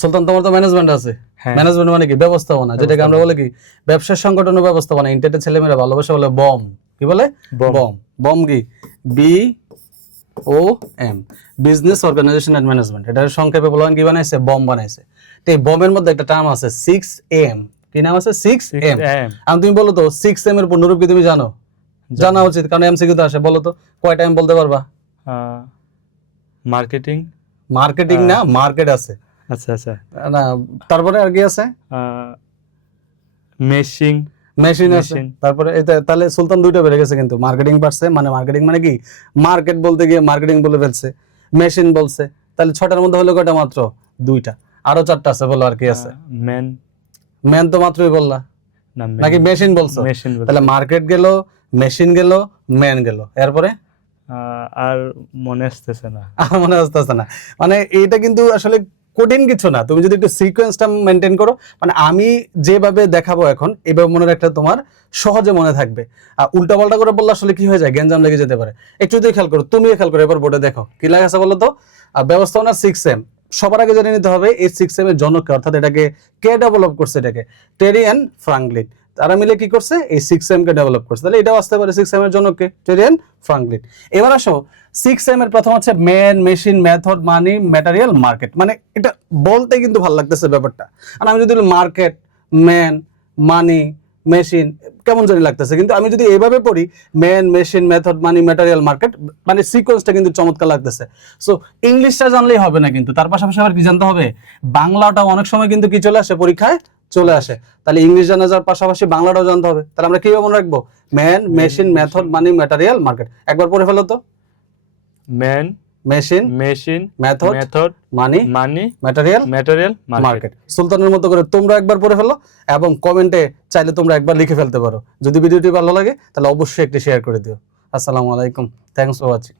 সুলতান তোমার তো ম্যানেজমেন্ট আছে, হ্যাঁ। ম্যানেজমেন্ট মানে কি ব্যবস্থাপনা, যেটাকে আমরা বলি কি ব্যবসার সংগঠন ও ব্যবস্থাপনা। ইন্টারনেটে ছেলেমেয়েরা ভালোবাসা বলে বম, কি বলে বম। বম। বম কি B O M, business organisation and management. এটার সংক্ষেপে বললাম কি বানাইছে, বম বানাইছে। তো এই বমের মধ্যে একটা টার্ম আছে 6M, কি নাম আছে 6M। আর তুমি বলো তো 6M এর পূর্ণরূপ কি তুমি জানো? জানা উচিত, কারণ এমসিকিউ তো আসে। বলো তো কয়টা এম বলতে পারবা? মার্কেটিং। মার্কেটিং না, মার্কেট আছে। আচ্ছা আচ্ছা। না, তারপরে আর কি আছে? মেশিং। মেশিন আছে। তারপরে এটা তাহলে সুলতান দুইটা বেড়ে গেছে কিন্তু, মার্কেটিং পারছে, মানে মার্কেটিং মানে কি মার্কেট বলতে গিয়ে মার্কেটিং বলে ফেলছে, মেশিন বলছে। তাহলে 6টার মধ্যে হলো কয়টা? মাত্র 2টা। আরো 4টা আছে, বলো আর কি আছে? ম্যান। ম্যান তো মাত্রই বললা, নাকি মেশিন বলছো? মেশিন। তাহলে মার্কেট গেল, মেশিন গেল, ম্যান গেল, এরপরে আর মনে আসতেছে না। আর মনে আসতেছে না। মানে এটা কিন্তু আসলে কঠিন কিছু না, তুমি যদি একটু সিকোয়েন্সটা মেনটেন করো। মানে আমি যেভাবে দেখাবো এখন, এইভাবে মনে রাখলে তোমার সহজে মনে থাকবে। আর উল্টাপাল্টা করে বললে আসলে কি হয়ে যায়, গ্যাঞ্জাম লেগে যেতে পারে। একটু যদি খেয়াল করো, তুমিও খেয়াল করো, এবার বোর্ডে দেখো কি লেখা আছে বলো তো। ব্যবস্থাপনা 6M। সবার আগে জেনে নিতে হবে এই 6M এর জনক, অর্থাৎ এটাকে কে ডেভেলপ করছে? এটাকে টেরি অ্যান্ড ফ্রাঙ্কলিন, তারা মিলে কি করছে, এই 6M কে ডেভেলপ করছে। তাহলে এটাও আসতে পারে 6M এর জনক কে, টেরি অ্যান্ড ফ্রাঙ্কলিন। এবার আসো 6M এর প্রথম হচ্ছে ম্যান, মেশিন, মেথড, মানি, ম্যাটেরিয়াল, মার্কেট। মানে এটা বলতে কিন্তু ভালো লাগতেছে ব্যাপারটা। আর আমি যদি মার্কেট, ম্যান, মানি, মেশিন, কেমন জানি লাগতেছে। কিন্তু আমি যদি এইভাবে পড়ি, ম্যান, মেশিন, মেথড, মানি, ম্যাটেরিয়াল, মার্কেট, মানে সিকোয়েন্সটা কিন্তু চমৎকার লাগতেছে। সো ইংলিশটা জানলেই হবে না কিন্তু, তার পাশাপাশি আবার কি জানতে হবে, বাংলাটাও অনেক সময় কিন্তু কি চলে আসে, পরীক্ষায় চলে আসে। তাহলে ইংলিশ জানা যাওয়ার পাশাপাশি বাংলাটাও জানতে হবে। তাহলে আমরা কিভাবে মনে রাখবো, ম্যান, মেশিন, মেথড, মানি, ম্যাটেরিয়াল, মার্কেট। একবার পড়ে ফেলো তো। ম্যান, মেশিন, মেথড, মানি, ম্যাটেরিয়াল, মার্কেট। সুলতানের মতো করে তোমরা একবার পড়ে ফেলো, এবং কমেন্টে চাইলে তোমরা একবার লিখে ফেলতে পারো। যদি ভিডিওটি ভালো লাগে তাহলে অবশ্যই একটি শেয়ার করে দিও। আসসালামু আলাইকুম, থ্যাঙ্কস ফর ওয়াচিং।